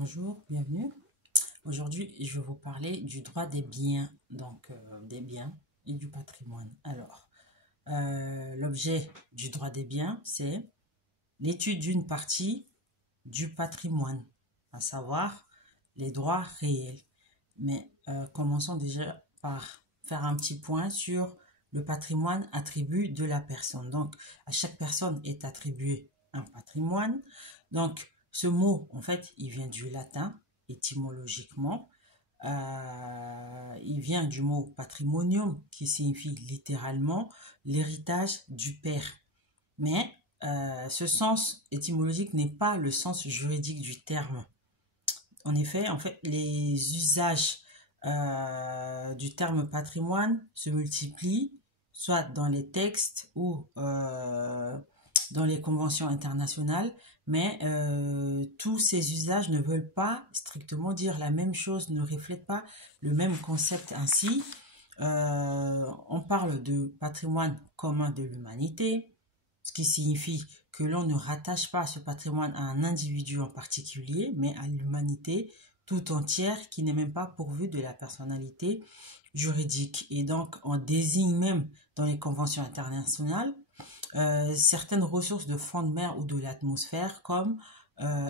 Bonjour, bienvenue. Aujourd'hui, je vais vous parler du droit des biens, donc des biens et du patrimoine. Alors, l'objet du droit des biens, c'est l'étude d'une partie du patrimoine, à savoir les droits réels. Mais commençons déjà par faire un petit point sur le patrimoine attribut de la personne. Donc, à chaque personne est attribué un patrimoine. Donc, ce mot, en fait, il vient du latin, étymologiquement. Il vient du mot patrimonium, qui signifie littéralement l'héritage du père. Mais ce sens étymologique n'est pas le sens juridique du terme. En effet, les usages du terme patrimoine se multiplient, soit dans les textes ou dans les conventions internationales, mais tous ces usages ne veulent pas strictement dire la même chose, ne reflètent pas le même concept. Ainsi, on parle de patrimoine commun de l'humanité, ce qui signifie que l'on ne rattache pas ce patrimoine à un individu en particulier, mais à l'humanité tout entière qui n'est même pas pourvue de la personnalité juridique. Et donc, on désigne même dans les conventions internationales certaines ressources de fond de mer ou de l'atmosphère comme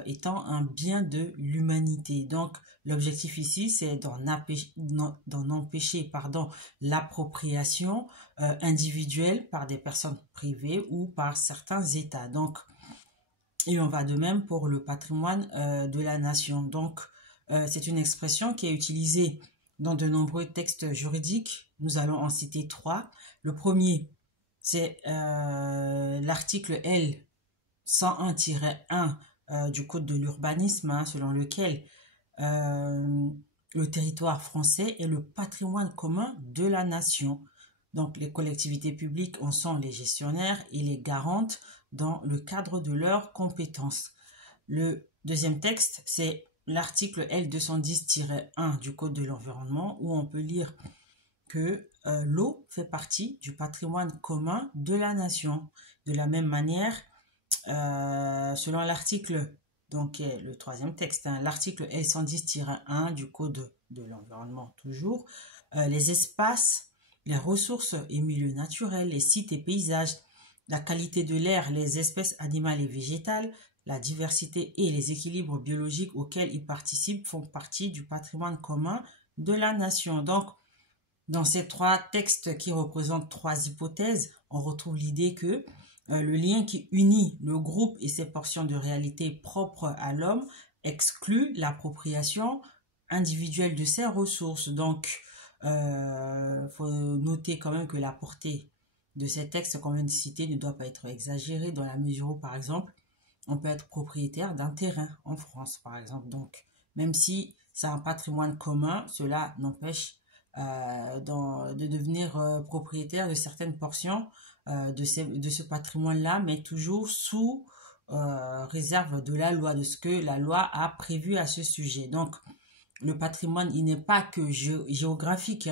étant un bien de l'humanité. Donc, l'objectif ici, c'est d'en empêcher l'appropriation individuelle par des personnes privées ou par certains États. Donc, il en va de même pour le patrimoine de la nation. Donc, c'est une expression qui est utilisée dans de nombreux textes juridiques. Nous allons en citer trois. Le premier, c'est l'article L 101-1 du Code de l'urbanisme, selon lequel le territoire français est le patrimoine commun de la nation. Donc, les collectivités publiques en sont les gestionnaires et les garantes dans le cadre de leurs compétences. Le deuxième texte, c'est l'article L 210-1 du Code de l'environnement, où on peut lire que l'eau fait partie du patrimoine commun de la nation. De la même manière, selon l'article, donc le troisième texte, l'article L110-1 du Code de l'environnement toujours, les espaces, les ressources et milieux naturels, les sites et paysages, la qualité de l'air, les espèces animales et végétales, la diversité et les équilibres biologiques auxquels ils participent font partie du patrimoine commun de la nation. Donc, dans ces trois textes qui représentent trois hypothèses, on retrouve l'idée que le lien qui unit le groupe et ses portions de réalité propres à l'homme exclut l'appropriation individuelle de ses ressources. Donc, faut noter quand même que la portée de ces textes qu'on vient de citer ne doit pas être exagérée dans la mesure où, par exemple, on peut être propriétaire d'un terrain en France, par exemple. Donc, même si c'est un patrimoine commun, cela n'empêche de devenir propriétaire de certaines portions de ce patrimoine-là, mais toujours sous réserve de la loi, de ce que la loi a prévu à ce sujet. Donc, le patrimoine, il n'est pas que géographique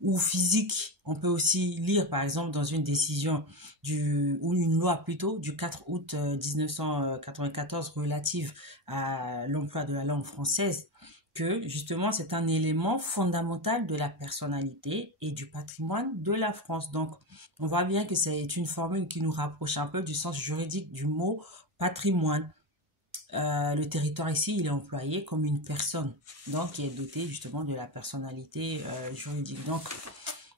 ou physique. On peut aussi lire, par exemple, dans une décision ou une loi plutôt du 4 août 1994 relative à l'emploi de la langue française, que justement c'est un élément fondamental de la personnalité et du patrimoine de la France. Donc, on voit bien que c'est une formule qui nous rapproche un peu du sens juridique du mot patrimoine. Le territoire ici, il est employé comme une personne, donc qui est dotée justement de la personnalité juridique. Donc,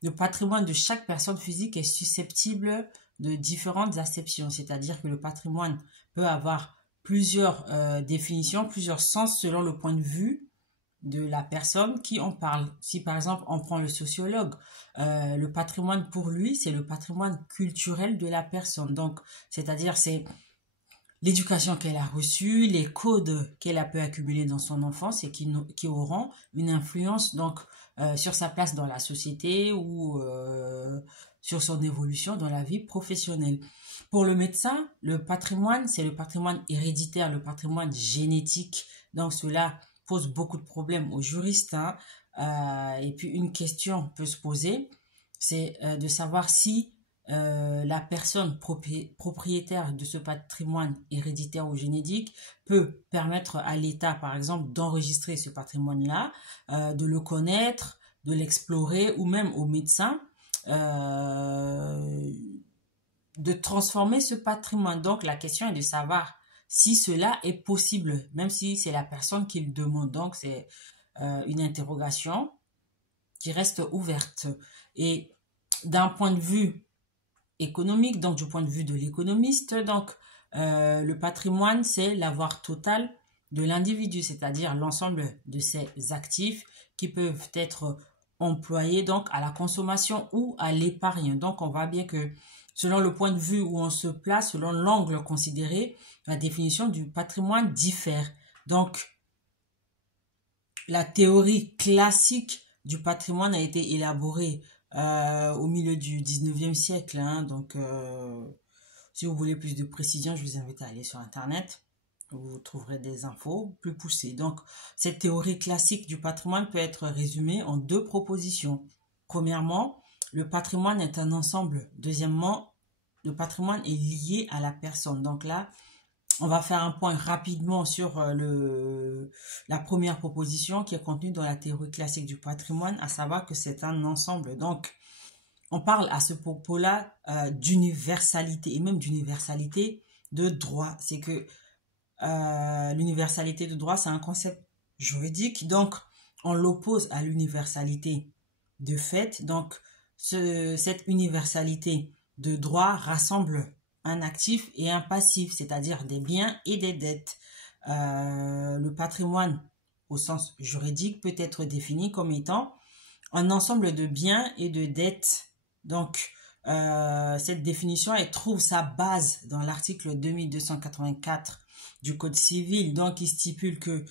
le patrimoine de chaque personne physique est susceptible de différentes acceptions, c'est-à-dire que le patrimoine peut avoir plusieurs définitions, plusieurs sens selon le point de vue de la personne qui en parle. Si par exemple on prend le sociologue, le patrimoine pour lui, c'est le patrimoine culturel de la personne. Donc, c'est-à-dire c'est l'éducation qu'elle a reçue, les codes qu'elle a pu accumuler dans son enfance et qui auront une influence donc sur sa place dans la société ou sur son évolution dans la vie professionnelle. Pour le médecin, le patrimoine, c'est le patrimoine héréditaire, le patrimoine génétique. Donc cela pose beaucoup de problèmes aux juristes. Et puis une question peut se poser, c'est de savoir si la personne propriétaire de ce patrimoine héréditaire ou génétique peut permettre à l'État, par exemple, d'enregistrer ce patrimoine-là, de le connaître, de l'explorer, ou même aux médecins, de transformer ce patrimoine. Donc, la question est de savoir si cela est possible, même si c'est la personne qui le demande. Donc, c'est une interrogation qui reste ouverte. Et d'un point de vue économique, donc du point de vue de l'économiste, donc le patrimoine, c'est l'avoir total de l'individu, c'est-à-dire l'ensemble de ses actifs qui peuvent être employés donc à la consommation ou à l'épargne. Donc, on voit bien que selon le point de vue où on se place, selon l'angle considéré, la définition du patrimoine diffère. Donc, la théorie classique du patrimoine a été élaborée au milieu du 19e siècle. Hein. Donc, si vous voulez plus de précision, je vous invite à aller sur Internet. Vous trouverez des infos plus poussées. Donc, cette théorie classique du patrimoine peut être résumée en 2 propositions. Premièrement, le patrimoine est un ensemble. Deuxièmement, le patrimoine est lié à la personne. Donc là, on va faire un point rapidement sur la première proposition qui est contenue dans la théorie classique du patrimoine, à savoir que c'est un ensemble. Donc, on parle à ce propos-là d'universalité et même d'universalité de droit. C'est que l'universalité de droit, c'est un concept juridique. Donc, on l'oppose à l'universalité de fait. Donc, cette universalité de droit rassemble un actif et un passif, c'est-à-dire des biens et des dettes. Le patrimoine, au sens juridique, peut être défini comme étant un ensemble de biens et de dettes. Donc, cette définition, elle trouve sa base dans l'article 2284 du Code civil. Donc, il stipule que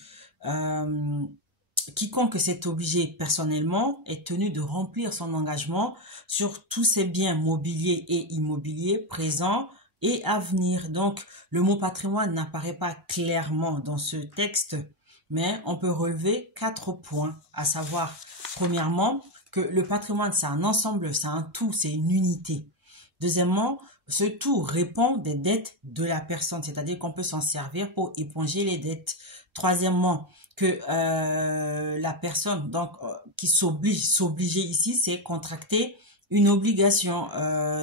quiconque s'est obligé personnellement est tenu de remplir son engagement sur tous ses biens mobiliers et immobiliers présents et à venir. Donc, le mot patrimoine n'apparaît pas clairement dans ce texte, mais on peut relever 4 points, à savoir, premièrement, que le patrimoine, c'est un ensemble, c'est un tout, c'est une unité. Deuxièmement, ce tout répond des dettes de la personne, c'est-à-dire qu'on peut s'en servir pour éponger les dettes. Troisièmement, que la personne donc qui s'obliger ici, c'est contracter une obligation,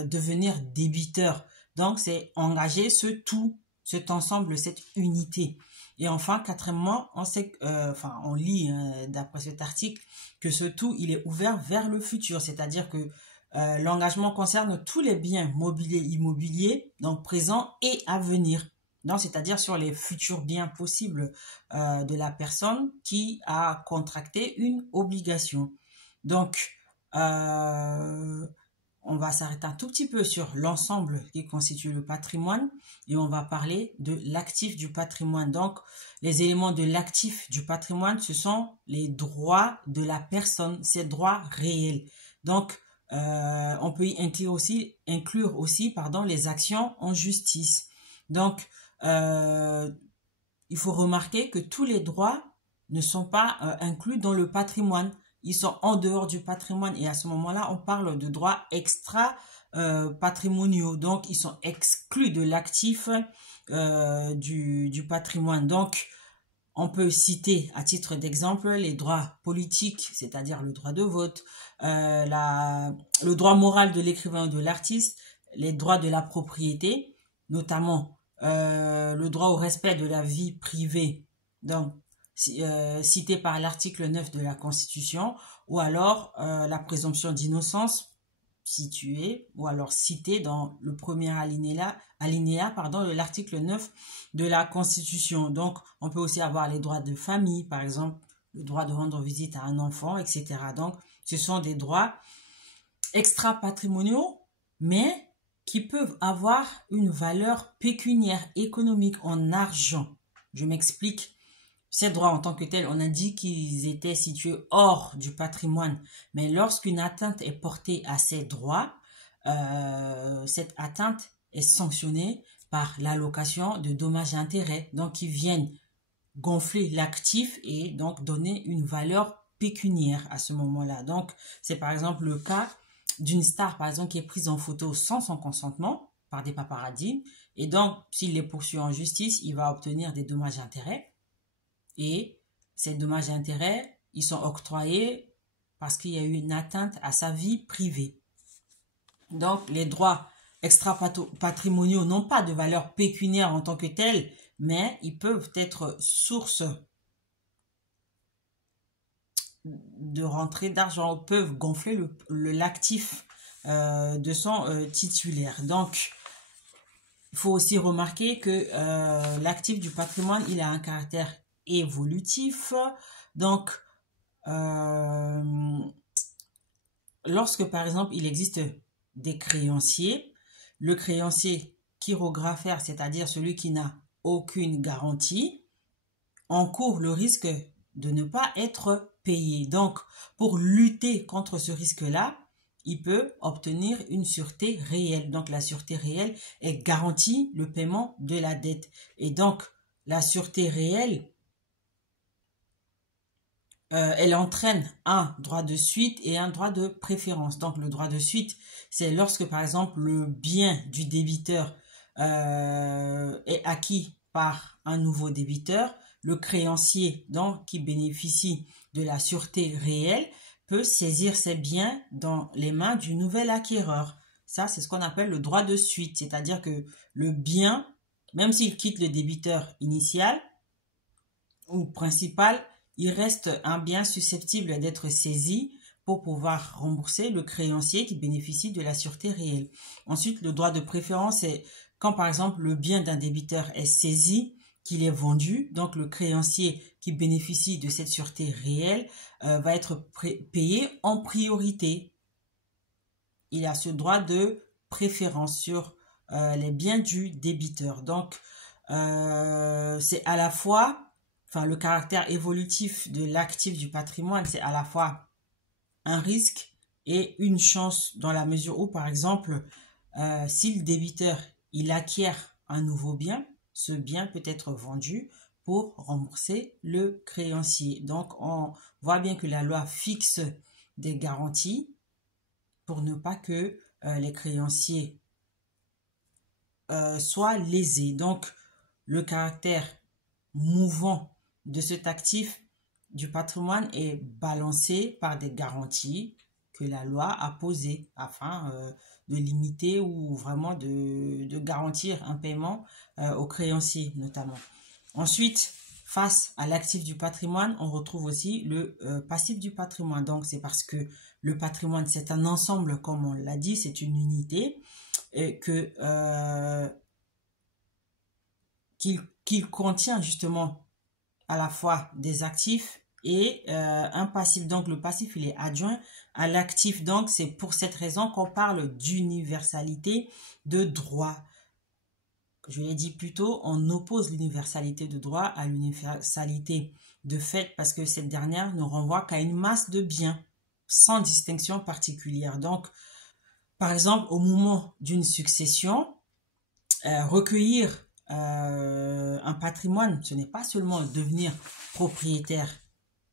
devenir débiteur. Donc, c'est engager ce tout, cet ensemble, cette unité. Et enfin, quatrièmement, on sait, on lit d'après cet article que ce tout, il est ouvert vers le futur, c'est-à-dire que l'engagement concerne tous les biens mobiliers, immobiliers, donc présents et à venir. Donc, c'est-à-dire sur les futurs biens possibles de la personne qui a contracté une obligation. Donc, on va s'arrêter un tout petit peu sur l'ensemble qui constitue le patrimoine et on va parler de l'actif du patrimoine. Donc, les éléments de l'actif du patrimoine, ce sont les droits de la personne, ces droits réels. Donc, on peut y inclure aussi les actions en justice. Donc, il faut remarquer que tous les droits ne sont pas inclus dans le patrimoine. Ils sont en dehors du patrimoine et à ce moment-là, on parle de droits extra-patrimoniaux. Donc, ils sont exclus de l'actif du patrimoine. Donc, on peut citer à titre d'exemple les droits politiques, c'est-à-dire le droit de vote, le droit moral de l'écrivain ou de l'artiste, les droits de la propriété, notamment le droit au respect de la vie privée, donc cité par l'article 9 de la Constitution, ou alors la présomption d'innocence située, ou alors citée dans le premier alinéa de l'article 9 de la Constitution. Donc, on peut aussi avoir les droits de famille, par exemple, le droit de rendre visite à un enfant, etc. Donc, ce sont des droits extra-patrimoniaux, mais qui peuvent avoir une valeur pécuniaire, économique, en argent. Je m'explique. Ces droits en tant que tels, on a dit qu'ils étaient situés hors du patrimoine. Mais lorsqu'une atteinte est portée à ces droits, cette atteinte est sanctionnée par l'allocation de dommages et intérêts, donc qui viennent gonfler l'actif et donc donner une valeur pécuniaire à ce moment-là. Donc, c'est par exemple le cas d'une star, par exemple, qui est prise en photo sans son consentement par des paparazzis. Et donc, s'il les poursuit en justice, il va obtenir des dommages et intérêts. Et ces dommages et intérêts, ils sont octroyés parce qu'il y a eu une atteinte à sa vie privée. Donc, les droits extra-patrimoniaux n'ont pas de valeur pécuniaire en tant que tels, mais ils peuvent être source de rentrée d'argent, peuvent gonfler l'actif de son titulaire. Donc, il faut aussi remarquer que l'actif du patrimoine, il a un caractère évolutif. Donc, lorsque, par exemple, il existe des créanciers, le créancier chirographaire, c'est-à-dire celui qui n'a aucune garantie, encourt le risque de ne pas être payé. Donc, pour lutter contre ce risque-là, il peut obtenir une sûreté réelle. Donc, la sûreté réelle est garantie le paiement de la dette. Et donc, la sûreté réelle, elle entraîne un droit de suite et un droit de préférence. Donc, le droit de suite, c'est lorsque, par exemple, le bien du débiteur est acquis par un nouveau débiteur, le créancier, donc, qui bénéficie de la sûreté réelle, peut saisir ses biens dans les mains du nouvel acquéreur. Ça, c'est ce qu'on appelle le droit de suite, c'est-à-dire que le bien, même s'il quitte le débiteur initial ou principal, il reste un bien susceptible d'être saisi pour pouvoir rembourser le créancier qui bénéficie de la sûreté réelle. Ensuite, le droit de préférence, c'est quand, par exemple, le bien d'un débiteur est saisi, qu'il est vendu, donc le créancier qui bénéficie de cette sûreté réelle va être payé en priorité. Il a ce droit de préférence sur les biens du débiteur. Donc, c'est à la fois, enfin, le caractère évolutif de l'actif du patrimoine, c'est à la fois un risque et une chance dans la mesure où, par exemple, si le débiteur, il acquiert un nouveau bien, ce bien peut être vendu pour rembourser le créancier. Donc, on voit bien que la loi fixe des garanties pour ne pas que les créanciers soient lésés. Donc, le caractère mouvant de cet actif du patrimoine est balancé par des garanties que la loi a posées afin de limiter ou vraiment de garantir un paiement aux créanciers notamment. Ensuite, face à l'actif du patrimoine, on retrouve aussi le passif du patrimoine. Donc, c'est parce que le patrimoine, c'est un ensemble, comme on l'a dit, c'est une unité, et que qu'il contient justement à la fois des actifs et un passif. Donc, le passif, il est adjoint à l'actif. Donc, c'est pour cette raison qu'on parle d'universalité de droit. Je l'ai dit plus tôt, on oppose l'universalité de droit à l'universalité de fait parce que cette dernière ne renvoie qu'à une masse de biens sans distinction particulière. Donc, par exemple, au moment d'une succession, recueillir un patrimoine, ce n'est pas seulement devenir propriétaire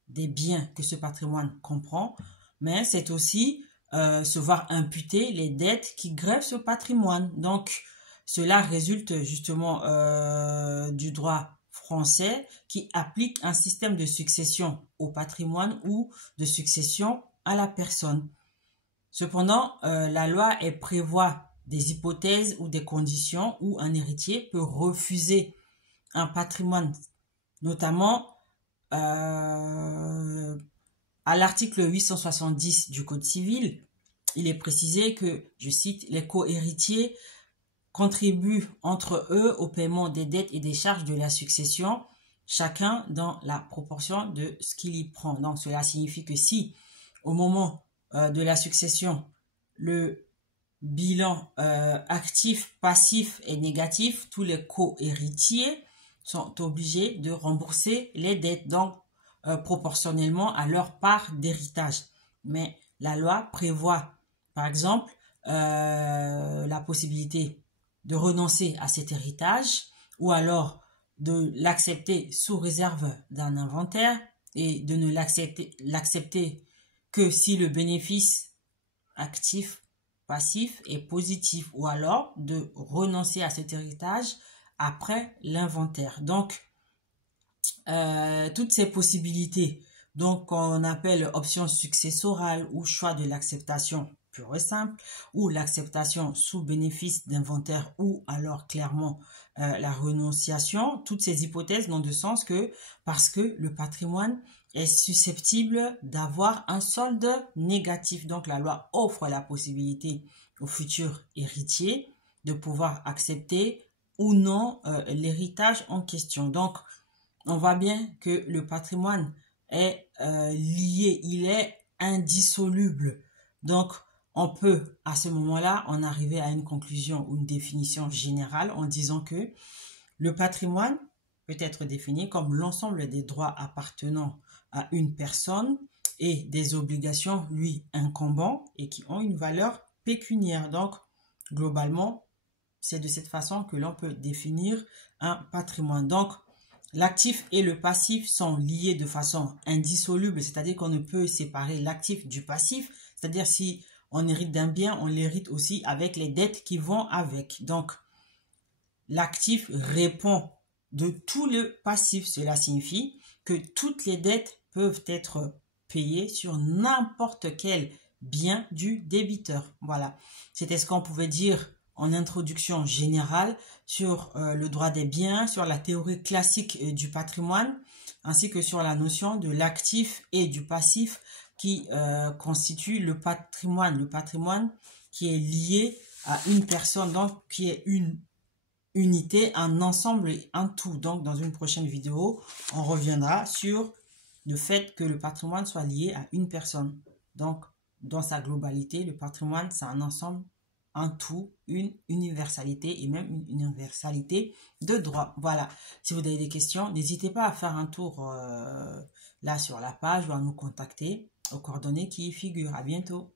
des biens que ce patrimoine comprend, mais c'est aussi se voir imputer les dettes qui grèvent ce patrimoine. Donc, cela résulte justement du droit français qui applique un système de succession au patrimoine ou de succession à la personne. Cependant, la loi prévoit des hypothèses ou des conditions où un héritier peut refuser un patrimoine, notamment à l'article 870 du Code civil, il est précisé que, je cite, les co-héritiers contribuent entre eux au paiement des dettes et des charges de la succession, chacun dans la proportion de ce qu'il y prend. Donc, cela signifie que si, au moment de la succession, le bilan actif, passif et négatif, tous les co-héritiers sont obligés de rembourser les dettes, donc proportionnellement à leur part d'héritage. Mais la loi prévoit, par exemple, la possibilité de renoncer à cet héritage ou alors de l'accepter sous réserve d'un inventaire et de ne l'accepter que si le bénéfice actif, passif et positif, ou alors de renoncer à cet héritage après l'inventaire. Donc, toutes ces possibilités, donc on appelle option successorale ou choix de l'acceptation pure et simple, ou l'acceptation sous bénéfice d'inventaire, ou alors clairement la renonciation, toutes ces hypothèses n'ont de sens que parce que le patrimoine est susceptible d'avoir un solde négatif. Donc la loi offre la possibilité aux futurs héritiers de pouvoir accepter ou non l'héritage en question. Donc on voit bien que le patrimoine est lié, il est indissoluble. Donc, on peut, à ce moment-là, en arriver à une conclusion ou une définition générale en disant que le patrimoine peut être défini comme l'ensemble des droits appartenant à une personne et des obligations lui incombant et qui ont une valeur pécuniaire. Donc, globalement, c'est de cette façon que l'on peut définir un patrimoine. Donc, l'actif et le passif sont liés de façon indissoluble, c'est-à-dire qu'on ne peut séparer l'actif du passif. C'est-à-dire si on hérite d'un bien, on l'hérite aussi avec les dettes qui vont avec. Donc, l'actif répond de tout le passif. Cela signifie que toutes les dettes peuvent être payées sur n'importe quel bien du débiteur. Voilà, c'était ce qu'on pouvait dire en introduction générale sur le droit des biens, sur la théorie classique du patrimoine, ainsi que sur la notion de l'actif et du passif qui constitue le patrimoine. Le patrimoine qui est lié à une personne, donc qui est une unité, un ensemble et un tout. Donc dans une prochaine vidéo, on reviendra sur le fait que le patrimoine soit lié à une personne. Donc dans sa globalité, le patrimoine, c'est un ensemble, un tout, une universalité et même une universalité de droit. Voilà. Si vous avez des questions, n'hésitez pas à faire un tour là sur la page ou à nous contacter aux coordonnées qui y figurent. À bientôt.